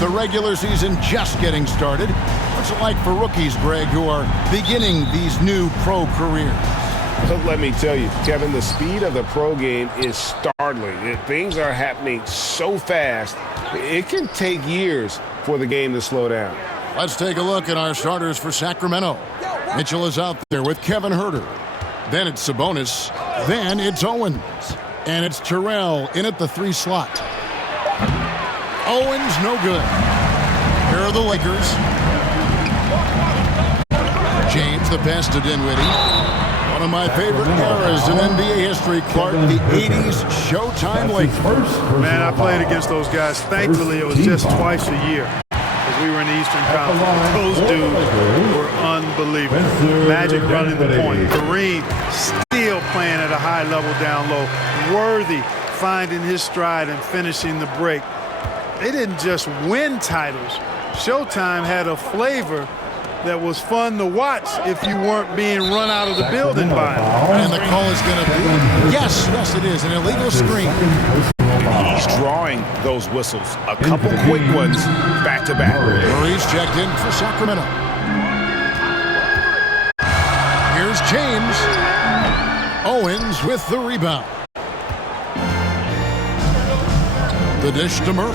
the regular season just getting started. What's it like for rookies, Greg, who are beginning these new pro careers? So let me tell you, Kevin, the speed of the pro game is startling. Things are happening so fast, it can take years for the game to slow down. Let's take a look at our starters for Sacramento. Mitchell is out there with Kevin Huerter. Then it's Sabonis. Then it's Owens. And it's Terrell in at the 3 slot. Owens, no good. Here are the Lakers. James, the pass to Dinwiddie. One of my favorite eras in NBA history, Clark, the 80s Showtime Lakers. Man, I played against those guys. Thankfully, it was just twice a year because we were in the Eastern Conference. Those dudes were unbelievable. Magic running the point. Kareem still playing at a high level down low. Worthy finding his stride and finishing the break. They didn't just win titles. Showtime had a flavor that was fun to watch if you weren't being run out of the building by him. And the call is going to be, yes, it is, an illegal screen. He's drawing those whistles, a couple quick ones back to back. Murray's checked in for Sacramento. Here's James. Owens with the rebound. The dish to Murray.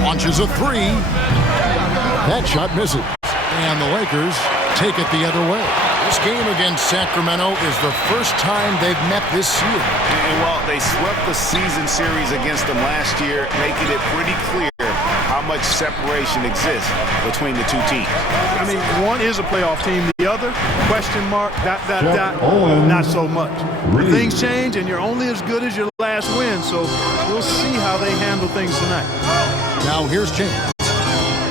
Launches a 3. That shot misses. And the Lakers take it the other way. This game against Sacramento is the first time they've met this year. And while they swept the season series against them last year, making it pretty clear how much separation exists between the two teams. I mean, one is a playoff team. The other, question mark, ... not so much. Things change, and you're only as good as your last win. So we'll see how they handle things tonight. Now here's James.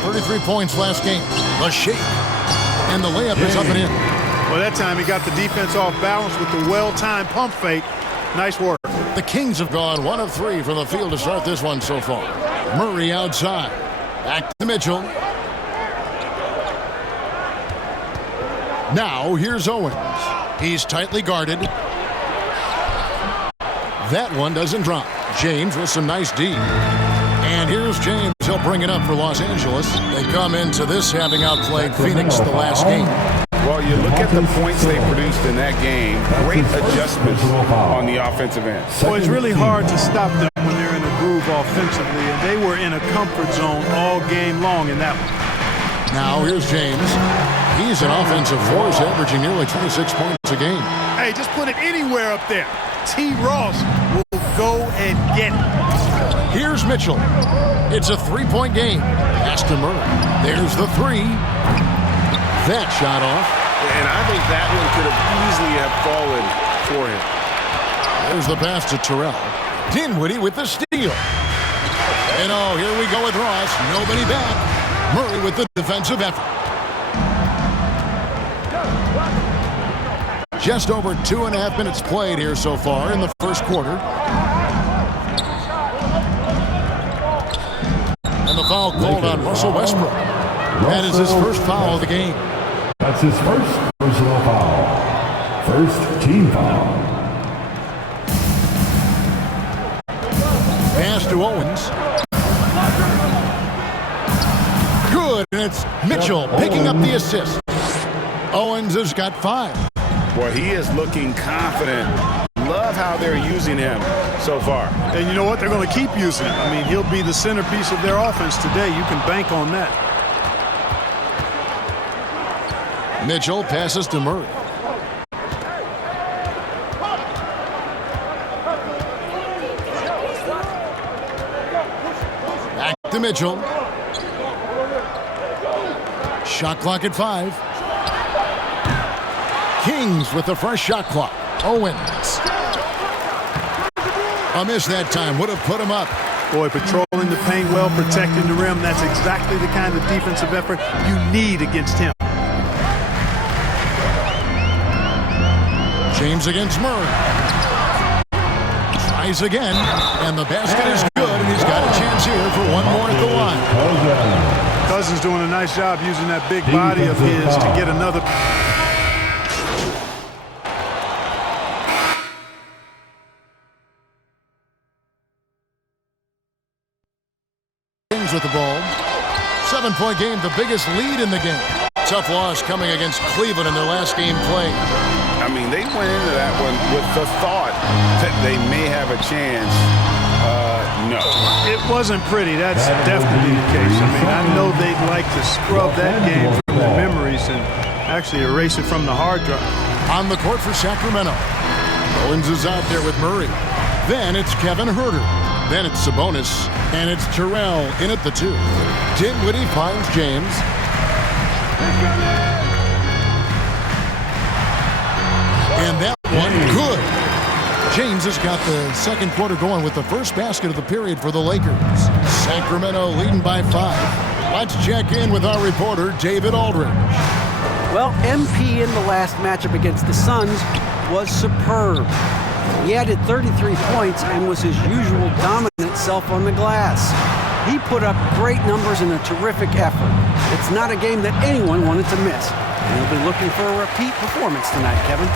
33 points last game. The shake. And the layup is up and in. Well, that time he got the defense off balance with the well-timed pump fake. Nice work. The Kings have gone 1 of 3 from the field to start this one so far. Murray outside. Back to Mitchell. Now here's Owens. He's tightly guarded. That one doesn't drop. James with some nice D. And here's James. He'll bring it up for Los Angeles. They come into this having outplayed Phoenix the last game. Well, you look at the points they produced in that game. Great adjustments on the offensive end. Well, it's really hard to stop them when they're in a groove offensively, and they were in a comfort zone all game long in that one. Now here's James. He's an offensive force, averaging nearly 26 points a game. Hey, just put it anywhere up there. T. Ross will go and get it. Here's Mitchell. It's a 3-point game. Pass to Murray. There's the 3. That shot off. And I think that one could have easily have fallen for him. There's the pass to Terrell. Dinwiddie with the steal. And oh, here we go with Ross. Nobody back. Murray with the defensive effort. Just over 2.5 minutes played here so far in the first quarter. And the foul called on Russell Westbrook. That is his first foul of the game. That's his first personal foul. First team foul. Pass to Owens. Good, and it's Mitchell picking up the assist. Owens has got 5. Boy, he is looking confident. Love how they're using him so far. And you know what? They're going to keep using him. I mean, he'll be the centerpiece of their offense today. You can bank on that. Mitchell passes to Murray. Back to Mitchell. Shot clock at 5. Kings with the fresh shot clock. Owens. A miss that time. Would have put him up. Boy, patrolling the paint well, protecting the rim. That's exactly the kind of defensive effort you need against him. James against Murray. Tries again, and the basket is good, and he's got a chance here for one more at the line. Cousins doing a nice job using that big body of his to get another. with the ball. 7-point game, the biggest lead in the game. Tough loss coming against Cleveland in their last game played. I mean, they went into that one with the thought that they may have a chance. No. It wasn't pretty. That's definitely the case. I mean, I know they'd like to scrub that game from their memories and actually erase it from the hard drive. On the court for Sacramento. Owens is out there with Murray. Then it's Kevin Huerter. Then it's Sabonis. And it's Terrell in at the 2. Dinwiddie finds James. And that one, good. James has got the second quarter going with the first basket of the period for the Lakers. Sacramento leading by 5. Let's check in with our reporter, David Aldridge. Well, MP in the last matchup against the Suns was superb. He added 33 points and was his usual dominant self on the glass. He put up great numbers in a terrific effort. It's not a game that anyone wanted to miss. And he'll be looking for a repeat performance tonight, Kevin.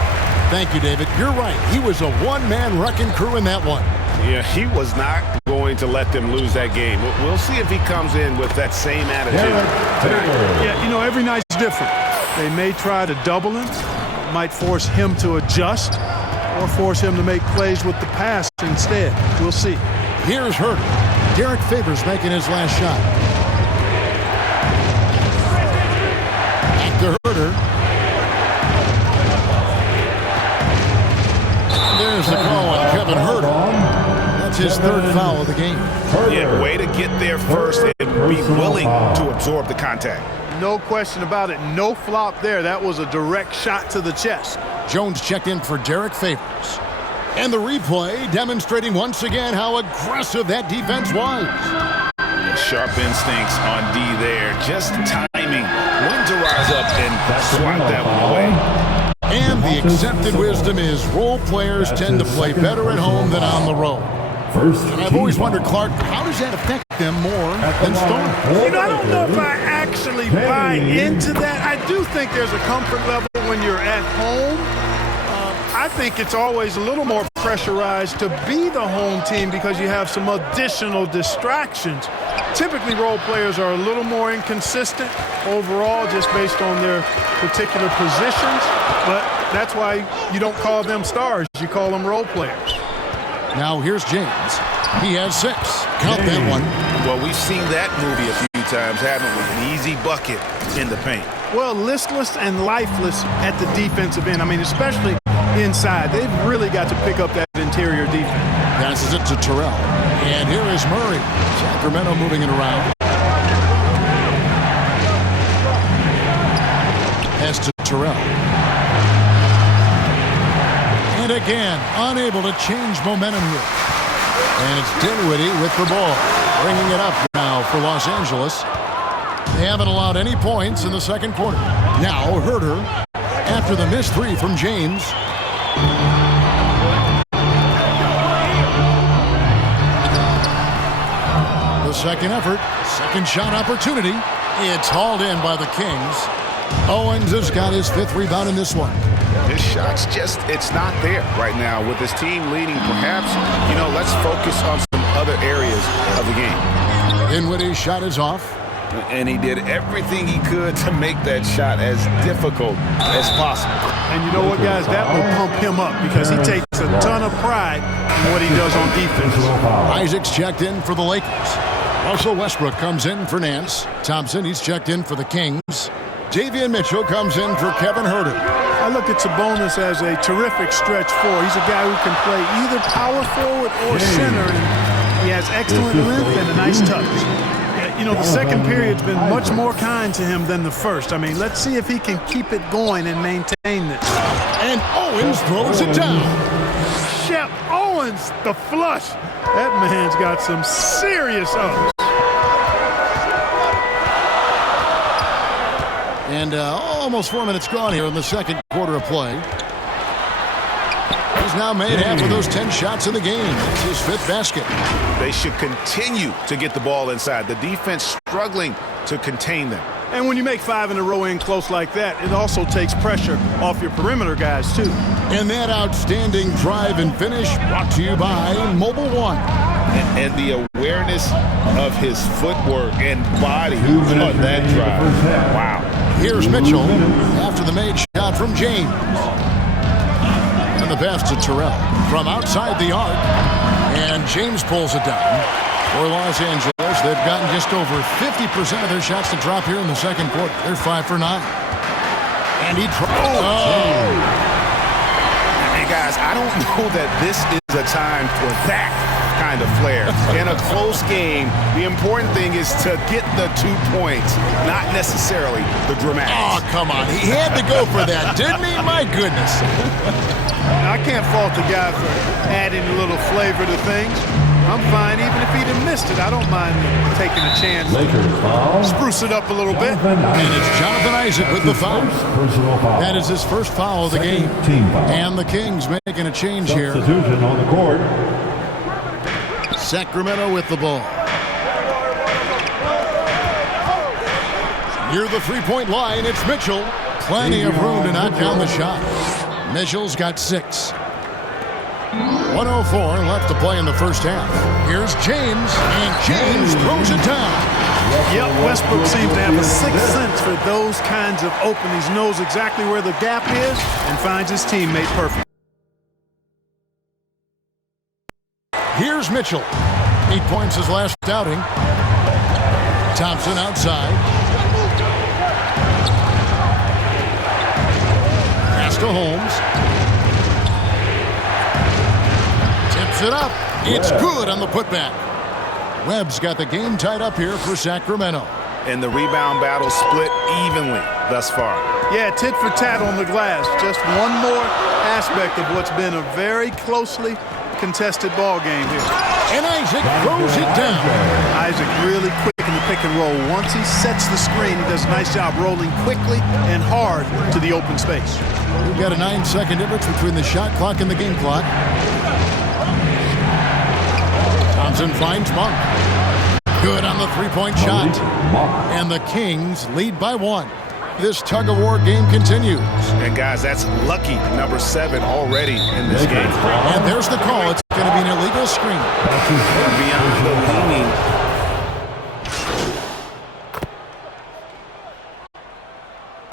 Thank you, David. You're right. He was a one-man wrecking crew in that one. Yeah, he was not going to let them lose that game. We'll see if he comes in with that same attitude tonight. Yeah, you know, every night's different. They may try to double him, might force him to adjust, or force him to make plays with the pass instead. We'll see. Here's Huerter. Derek Favors making his last shot. Back to Huerter. There's the call on Kevin Huerter. That's his third foul of the game. Yeah, way to get there first and be willing to absorb the contact. No question about it. No flop there. That was a direct shot to the chest. Jones checked in for Derek Favors. And the replay demonstrating once again how aggressive that defense was. Sharp instincts on D there. Just timing when to rise up and swat that one away. And the accepted wisdom is role players tend to play better at home than on the road. And I've always wondered, Clark, how does that affect them more than Storm? You know, I don't know if I actually buy into that. I do think there's a comfort level when you're at home. I think it's always a little more pressurized to be the home team because you have some additional distractions. Typically, role players are a little more inconsistent overall just based on their particular positions, but that's why you don't call them stars. You call them role players. Now here's James. He has 6. Count that one. Well, we've seen that movie a few times, haven't we? An easy bucket in the paint. Well, listless and lifeless at the defensive end. I mean, especially inside. They've really got to pick up that interior defense. Passes it to Terrell. And here is Murray. Sacramento moving it around. Pass to Terrell. And again, unable to change momentum here. And it's Dinwiddie with the ball. Bringing it up now for Los Angeles. They haven't allowed any points in the second quarter. Now Huerter, after the missed 3 from James. The second effort, second shot opportunity. It's hauled in by the Kings. Owens has got his 5th rebound in this one. His shot's just, it's not there right now. With his team leading, perhaps, let's focus on some other areas of the game. Dinwiddie's shot is off. And he did everything he could to make that shot as difficult as possible. And you know what, guys? That will pump him up because he takes a ton of pride in what he does on defense. Isaac's checked in for the Lakers. Russell Westbrook comes in for Nance. Thompson, he's checked in for the Kings. Davion Mitchell comes in for Kevin Huerter. I look at Sabonis as a terrific stretch 4. He's a guy who can play either power forward or center, and he has excellent length and a nice touch. The second period's been much more kind to him than the first. I mean, let's see if he can keep it going and maintain this. And Owens throws it down. Shep Owens, the flush. That man's got some serious ups. And almost 4 minutes gone here in the second quarter of play. He's now made half of those 10 shots in the game. It's his 5th basket. They should continue to get the ball inside. The defense struggling to contain them. And when you make 5 in a row in close like that, it also takes pressure off your perimeter guys, too. And that outstanding drive and finish brought to you by Mobile One. And the awareness of his footwork and body on that drive. Wow. Here's Mitchell after the made shot from James. And the pass to Terrell from outside the arc. And James pulls it down. For Los Angeles, they've gotten just over 50% of their shots to drop here in the second quarter. They're 5 for 9. And he Hey, guys, I don't know that this is a time for that kind of flair. In a close game, the important thing is to get the 2 points, not necessarily the dramatics. Oh, come on. He had to go for that, didn't he? My goodness. I can't fault the guy for adding a little flavor to things. I'm fine even if he'd have missed it. I don't mind taking a chance. LAKERS foul. Spruce it up a little bit. And it's Jonathan Isaac with the foul. Personal foul. That is his first foul of the game. Team foul. And the Kings making a change here. Substitution on the court. Sacramento with the ball. Near the three-point line, it's Mitchell. Plenty of room to knock down the shot. Mitchell's got 6. 1:04 left to play in the first half. Here's James, and James throws it down. Yep, Westbrook seems to have a sixth sense for those kinds of openings. Knows exactly where the gap is and finds his teammate perfect. Here's Mitchell. 8 points his last outing. Thompson outside. Pass to Holmes. Tips it up. It's good on the putback. Webb's got the game tied up here for Sacramento. And the rebound battle split evenly thus far. Yeah, tit for tat on the glass. Just one more aspect of what's been a very closely contested ball game here. And Isaac throws it down. Isaac really quick in the pick and roll. Once he sets the screen, he does a nice job rolling quickly and hard to the open space. We've got a 9-second difference between the shot clock and the game clock. Thompson finds Monk. Good on the three-point shot. And the Kings lead by 1. This tug-of-war game continues. And guys, that's lucky number 7 already in this game. And there's the call. It's going to be an illegal screen. Beyond the leaning.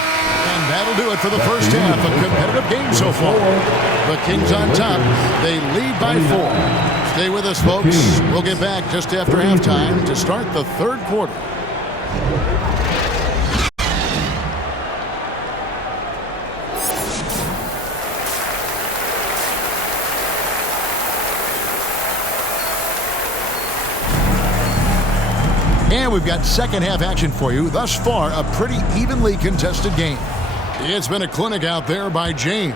And that'll do it for the first half. A competitive game so far. The Kings on top. They lead by 4. Stay with us, folks. We'll get back just after halftime to start the third quarter. And we've got second half action for you. Thus far, a pretty evenly contested game. It's been a clinic out there by James.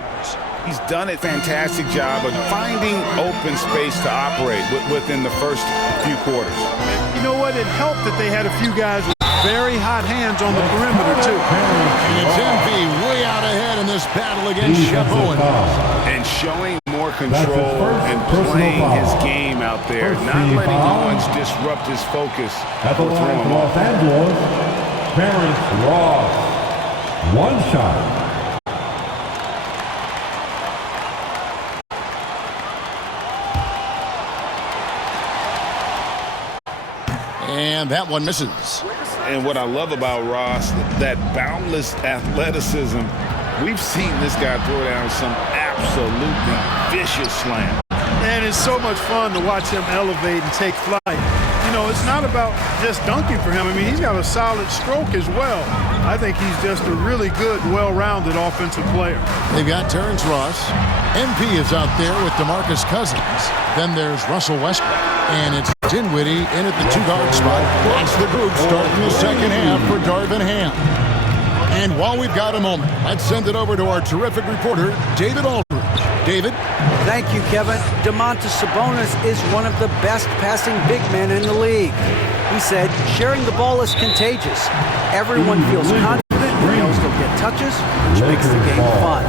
He's done a fantastic job of finding open space to operate within the first few quarters. And you know what? It helped that they had a few guys with very hot hands on the perimeter, too. And it's MV way out ahead in this battle against Shep Owen. And showing more control and playing his game out there, not letting Owens disrupt his focus. At the line for Los Angeles, Terrence Ross. 1 shot. And that one misses. And what I love about Ross, that boundless athleticism. We've seen this guy throw down some absolutely vicious slam. And it's so much fun to watch him elevate and take flight. You know, it's not about just dunking for him. I mean, he's got a solid stroke as well. I think he's just a really good, well-rounded offensive player. They've got Terrence Ross. MP is out there with DeMarcus Cousins. Then there's Russell Westbrook. And it's Dinwiddie in at the 2-guard spot. That's the group starting the second half for Darvin Ham. And while we've got a moment, let's send it over to our terrific reporter, David Aldridge. David? Thank you, Kevin. Domantas Sabonis is one of the best passing big men in the league. He said, sharing the ball is contagious. Everyone feels confident and knows they'll get touches, which makes the game fun.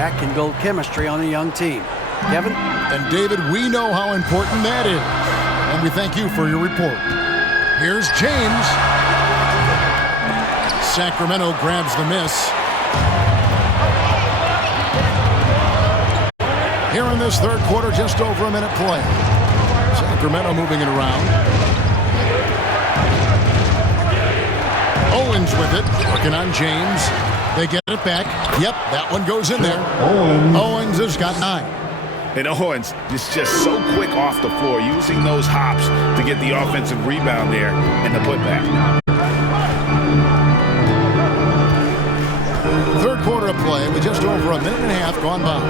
That can build chemistry on a young team. Kevin? And David, we know how important that is. And we thank you for your report. Here's James. Sacramento grabs the miss. Here in this third quarter, just over a minute play. Sacramento moving it around. Owens with it, working on James. They get it back. Yep, that one goes in there. Owens has got 9. And Owens is just so quick off the floor, using those hops to get the offensive rebound there and the putback. Third quarter of play with just over a minute and a half gone by.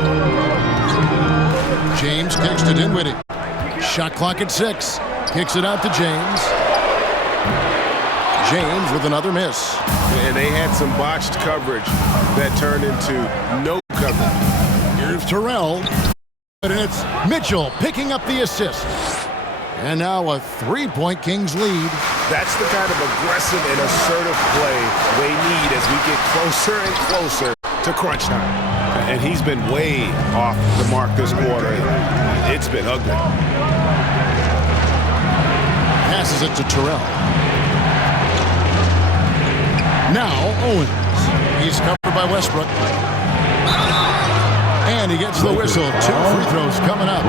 James kicks to Dinwiddie. Shot clock at 6. Kicks it out to James. James with another miss. And they had some botched coverage that turned into no coverage. Here's Terrell. And it's Mitchell picking up the assist. And now a 3-point Kings lead. That's the kind of aggressive and assertive play they need as we get closer and closer to crunch time. And he's been way off the mark this quarter. It's been ugly. Passes it to Terrell. Now Owens. He's covered by Westbrook. And he gets the whistle. 2 free throws coming up.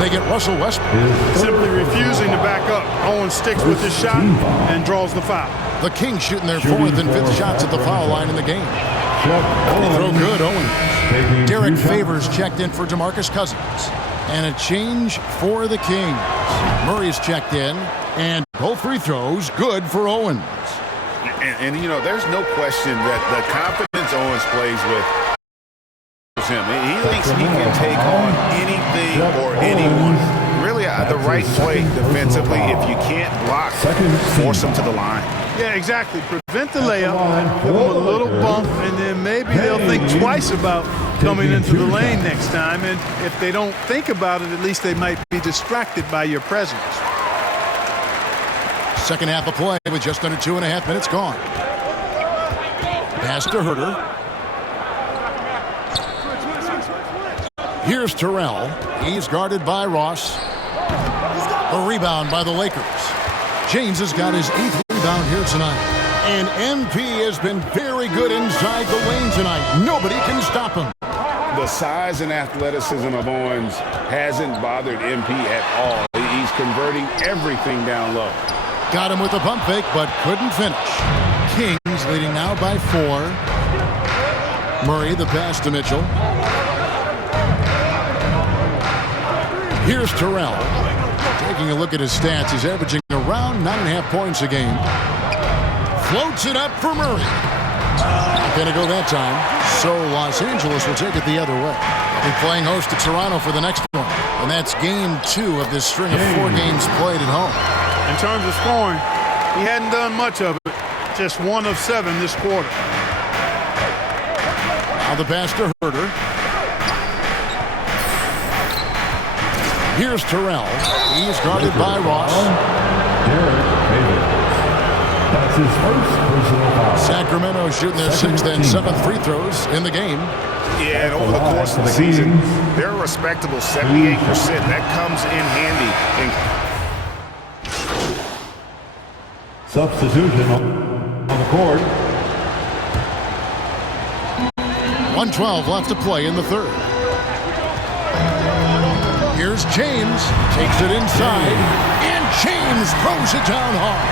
They get Russell Westbrook. Simply refusing to back up. Owens sticks with his shot and draws the foul. The Kings shooting their 4th and 5th shots at the foul line in the game. Free throw good, Owens. Derek Favors checked in for DeMarcus Cousins. And a change for the Kings. Murray's checked in. And both free throws good for Owens. And you know, there's no question that the confidence Owens plays with him. He thinks he can take on anything or anyone. Really, the right play defensively. If you can't block, force him to the line. Yeah, exactly. Prevent the layup, give them a little bump, and then maybe they'll think twice about coming into the lane next time. And if they don't think about it, at least they might be distracted by your presence. Second half of play with just under 2.5 minutes gone. Pass to Herter. Here's Terrell. He's guarded by Ross. A rebound by the Lakers. James has got his 8th rebound here tonight. And MP has been very good inside the lane tonight. Nobody can stop him. The size and athleticism of Owens hasn't bothered MP at all. He's converting everything down low. Got him with a pump fake, but couldn't finish. Kings leading now by 4. Murray, the pass to Mitchell. Here's Terrell. Taking a look at his stats, he's averaging around 9.5 points a game. Floats it up for Murray. Not going to go that time. So Los Angeles will take it the other way. They'll be playing host to Toronto for the next one. And that's game 2 of this string of 4 games played at home. In terms of scoring, he hadn't done much of it. Just 1 of 7 this quarter. Now the pass to Herter. Here's Terrell. He's guarded by Ross. That's his first personal foul. Sacramento shooting their 6th and 7th free throws in the game. Yeah, and over the course of the season, they're a respectable 78%. That comes in handy. Substitution on the court. 1:12 left to play in the 3rd. Here's James. Takes it inside. And James throws it down hard.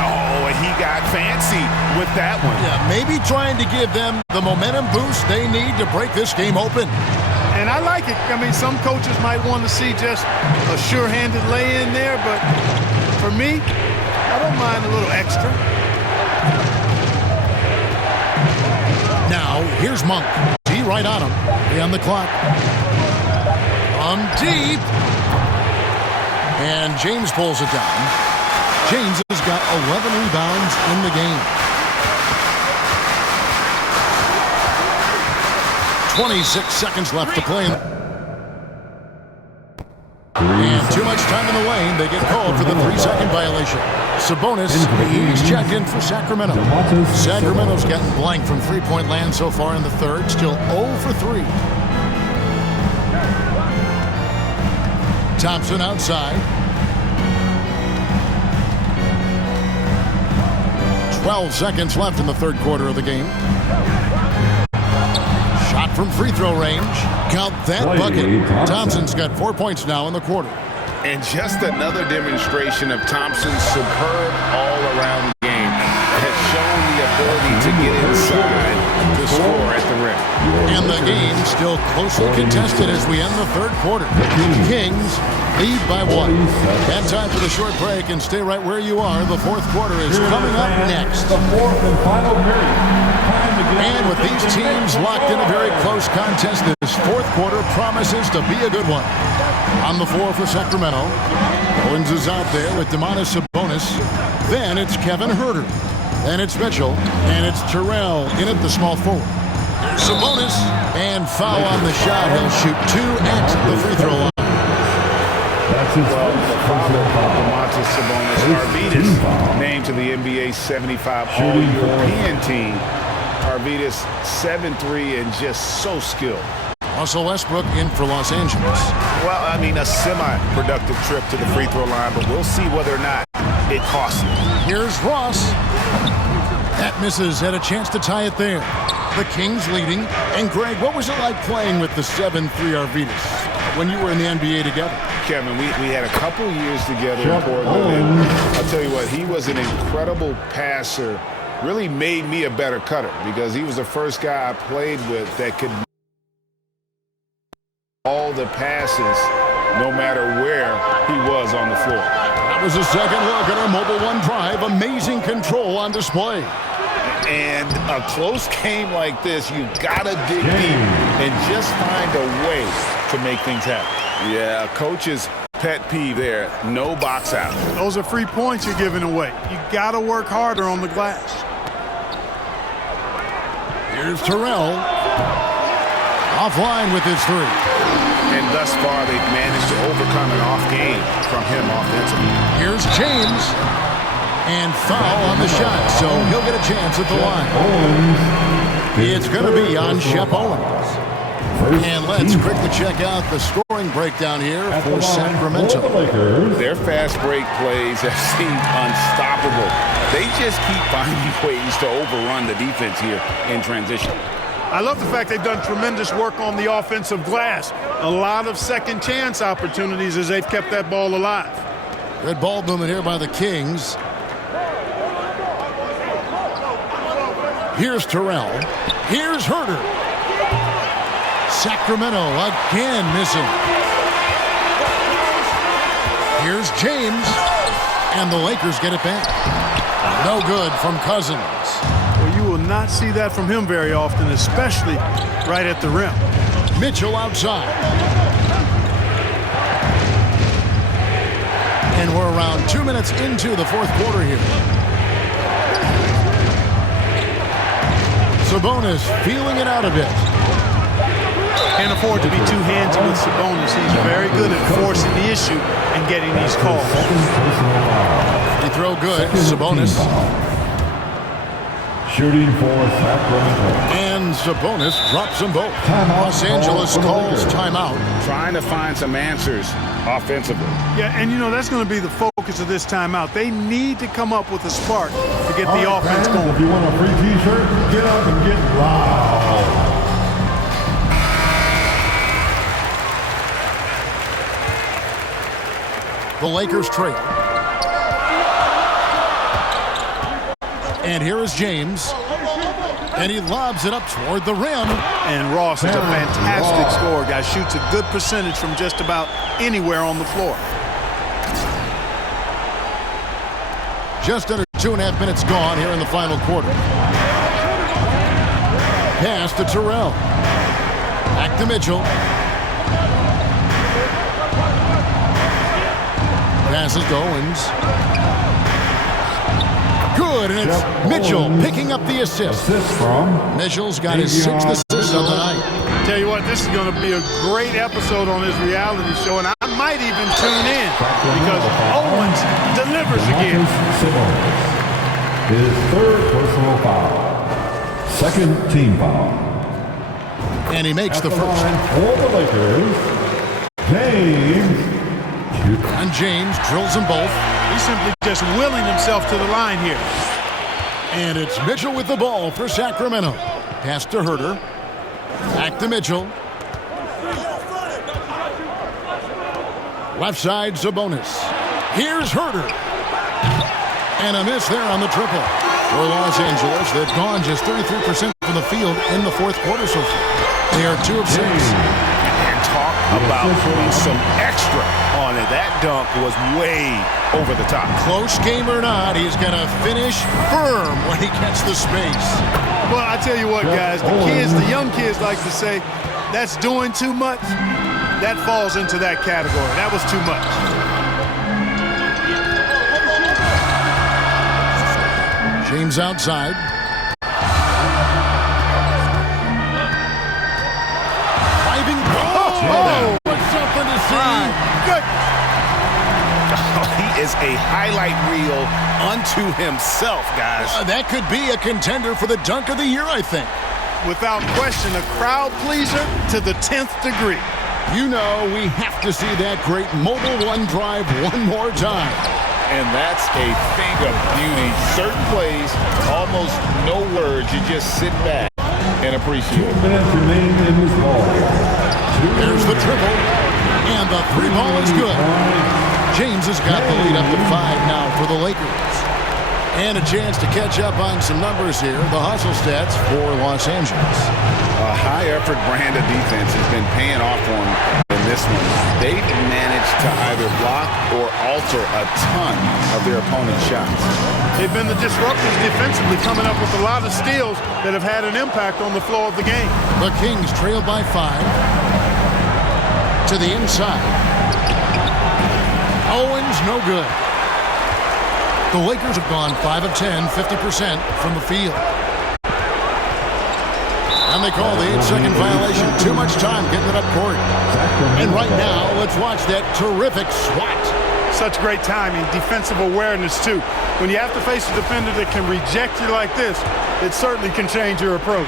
Oh, and he got fancy with that one. Yeah, maybe trying to give them the momentum boost they need to break this game open. And I like it. I mean, some coaches might want to see just a sure-handed lay-in there, but for me, I don't mind a little extra. Now, here's Monk. D right on him. Be on the clock. Deep. And James pulls it down. James has got 11 rebounds in the game. 26 seconds left to play. And too much time in the lane. They get called for the 3-second violation. Sabonis, he's checked in for Sacramento. Sacramento's gotten blank from 3-point land so far in the 3rd. Still 0 for 3. Thompson outside. 12 seconds left in the 3rd quarter of the game. Shot from free throw range. Count that bucket. Thompson's got 4 points now in the quarter. And just another demonstration of Thompson's superb all-around game. Has shown the ability to get inside to score at the rim. And the game still closely contested as we end the third quarter. Kings lead by 1. And time for the short break, and stay right where you are. The fourth quarter is coming up next. The fourth and final period. And with these teams locked in a very close contest, this fourth quarter promises to be a good one. On the floor for Sacramento, Owens is out there with Domantas Sabonis. Then it's Kevin Huerter. Then it's Mitchell. And it's Terrell in at the small forward. Sabonis, and foul on the shot. He'll shoot 2 at the free throw line. That's his Domantas Sabonis, Arvidas named to the NBA 75 All-European team. Arvidas 7'3" and just so skilled. Russell Westbrook in for Los Angeles. Well, I mean, a semi-productive trip to the free throw line, but we'll see whether or not it costs him. Here's Ross. That misses. Had a chance to tie it there. The Kings leading. And Greg, what was it like playing with the 7'3" Arvidas when you were in the NBA together? Kevin, we had a couple years together in Portland. I'll tell you what, he was an incredible passer. Really made me a better cutter because he was the first guy I played with that could all the passes no matter where he was on the floor. That was a second look at our Mobile One drive. Amazing control on display. And a close game like this, you gotta dig deep and just find a way to make things happen. Yeah, coach's pet peeve there, no box out. Those are free points you're giving away. You gotta work harder on the glass. Here's Terrell. Offline with his 3. And thus far, they've managed to overcome an off game from him offensively. Here's James. And foul on the shot, so he'll get a chance at the line. It's going to be on Shep Owens. And let's quickly check out the scoring breakdown here for Sacramento. Their fast break plays have seemed unstoppable. They just keep finding ways to overrun the defense here in transition. I love the fact they've done tremendous work on the offensive glass. A lot of second chance opportunities as they've kept that ball alive. Good ball movement here by the Kings. Here's Terrell. Here's Huerter. Sacramento again missing. Here's James. And the Lakers get it back. No good from Cousins. Well, you will not see that from him very often, especially right at the rim. Mitchell outside. And we're around 2 minutes into the fourth quarter here. Sabonis feeling it out a bit. Can't afford to be too handsy with Sabonis. He's very good at forcing the issue and getting these calls. He throw good, Sabonis. Shooting for Sacramento. And Sabonis drops them both. Los Angeles calls timeout. Trying to find some answers offensively. Yeah, and you know, that's going to be the focus of this timeout. They need to come up with a spark to get the offense going. If you want a free t-shirt, get up and get loud. The Lakers trail. And here is James. And he lobs it up toward the rim. And Ross is a fantastic scorer, guys. Shoots a good percentage from just about anywhere on the floor. Just under 2.5 minutes gone here in the final quarter. Pass to Terrell. Back to Mitchell. Passes to Owens. Good, and it's Mitchell picking up the assist. Mitchell's got his 6th assist of the night. Tell you what, this is going to be a great episode on his reality show, and I might even tune in because Owens delivers again. His 3rd personal foul. 2nd team foul. And he makes the first. For the Lakers, James. And James drills them both. He's simply just willing himself to the line here. And it's Mitchell with the ball for Sacramento. Pass to Huerter. Back to Mitchell. Left side, Sabonis. Here's Herter. And a miss there on the triple. For Los Angeles, they've gone just 33% from the field in the fourth quarter so far. They are 2 of 6. And talk about some extra on it. That dunk was way over the top. Close game or not, he's going to finish firm when he gets the space. Well, I tell you what, guys, the young kids like to say, that's doing too much. That falls into that category. That was too much. James outside. Driving. Oh, what's something to see? Good. He is a highlight reel unto himself, guys. That could be a contender for the dunk of the year, I think. Without question, a crowd pleaser to the 10th degree. You know, we have to see that great mobile one drive one more time. And that's a thing of beauty. Certain plays, almost no words. You just sit back and appreciate it. 2 minutes remaining in this ball. There's the triple. And the 3 ball is good. James has got the lead up to 5 now for the Lakers. And a chance to catch up on some numbers here. The hustle stats for Los Angeles. A high-effort brand of defense has been paying off for them in this one. They've managed to either block or alter a ton of their opponent's shots. They've been the disruptors defensively, coming up with a lot of steals that have had an impact on the flow of the game. The Kings trail by 5. To the inside. Owens, no good. The Lakers have gone 5 of 10, 50% from the field. And they call the 8-second violation. Too much time getting it up court. And right now, let's watch that terrific swat. Such great timing, defensive awareness, too. When you have to face a defender that can reject you like this, it certainly can change your approach.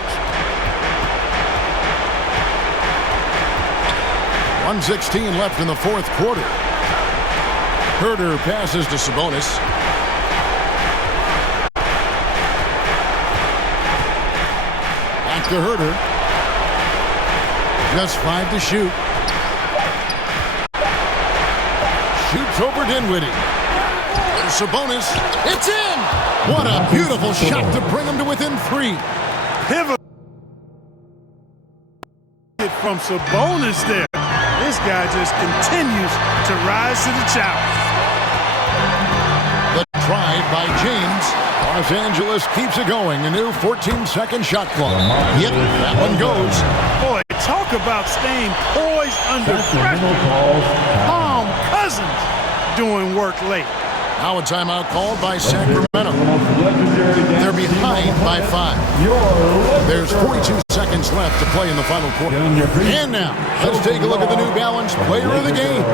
1:16 left in the fourth quarter. Herter passes to Sabonis. Back to Herter. Just 5 to shoot. Shoots over Dinwiddie. There's Sabonis. It's in! What a beautiful shot to bring him to within 3. Pivot from Sabonis there. This guy just continues to rise to the challenge. The drive by James. Los Angeles keeps it going. A new 14-second shot clock. Yep, that one goes. Boy, talk about staying poised under pressure. Palm Cousins doing work late. Now a timeout called by Sacramento. They're behind by 5. There's 42 seconds left to play in the final quarter. And now, let's take a look at the New Balance player of the game,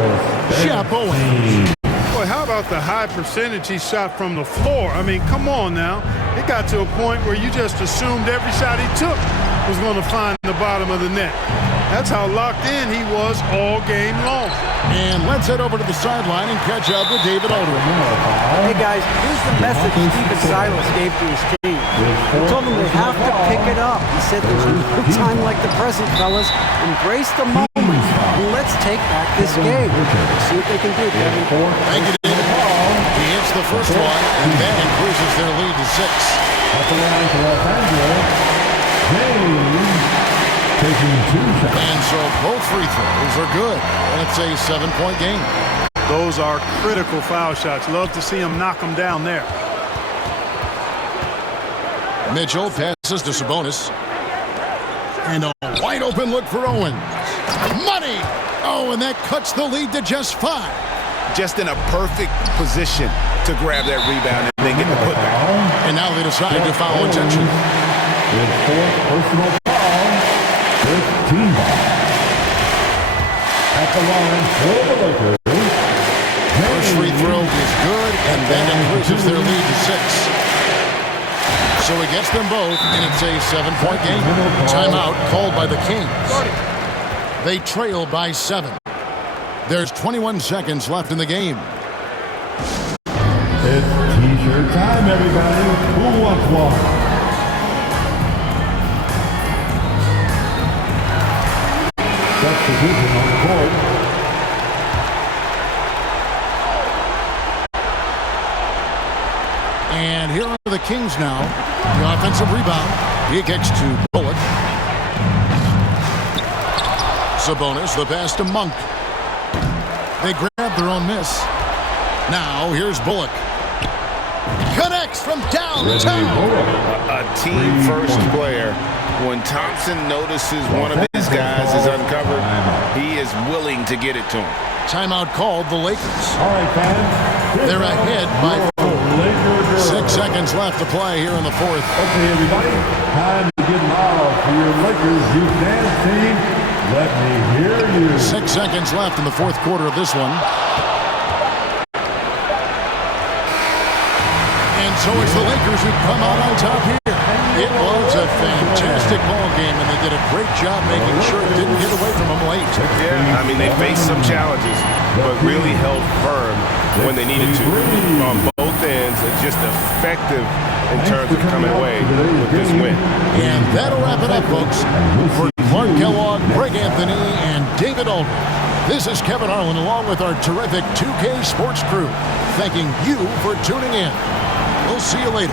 Shep Owens. Boy, how about the high percentage he shot from the floor? I mean, come on now. It got to a point where you just assumed every shot he took was going to find the bottom of the net. That's how locked in he was all game long. And let's head over to the sideline and catch up with David Aldridge. Hey guys, here's the message Stephen Silas gave to his team. He told them they have to pick it up. He said there's no time like the present, fellas. Embrace the moment. And let's take back this game. See what they can do, Kevin. Thank you, David. He hits the first one, and that increases their lead to 6. At the line for Los Angeles, James taking 2 shots. And so both free throws are good. And it's a 7-point game. Those are critical foul shots. Love to see him knock them down there. Mitchell passes to Sabonis. And a wide open look for Owens. Money! Oh, and that cuts the lead to just 5. Just in a perfect position to grab that rebound and then get the putback. And now they decide to foul intention. His 4th personal foul, 15 ball. At the line for the Lakers. First free throw is good, and that increases their lead to 6. So he gets them both, and it's a 7-point game. Timeout called by the Kings. They trail by 7. There's 21 seconds left in the game. It's T-shirt time, everybody. Who wants one? Substitution on the court. the Kings now. The offensive rebound. He kicks to Bullock. Sabonis, the pass to Monk. They grab their own miss. Now here's Bullock. Connects from downtown. A team-first player. When Thompson notices one of his guys is uncovered, he is willing to get it to him. Timeout called the Lakers. All right, fans. They're ahead by 4. Lakers. 6 seconds left to play here in the fourth. Okay, everybody. Time to get loud for your Lakers youth dance team. Let me hear you. 6 seconds left in the fourth quarter of this one. And so it's the Lakers who come out on top here. It was a fantastic ball game, and they did a great job making sure it didn't get away from them late. Yeah, I mean, they faced some challenges, but really held firm when they needed to on both ends, and just effective in terms of coming away with this win. And that'll wrap it up, folks. For Clark Kellogg, Greg Anthony, and David Aldridge, this is Kevin Harlan along with our terrific 2K Sports crew, thanking you for tuning in. We'll see you later.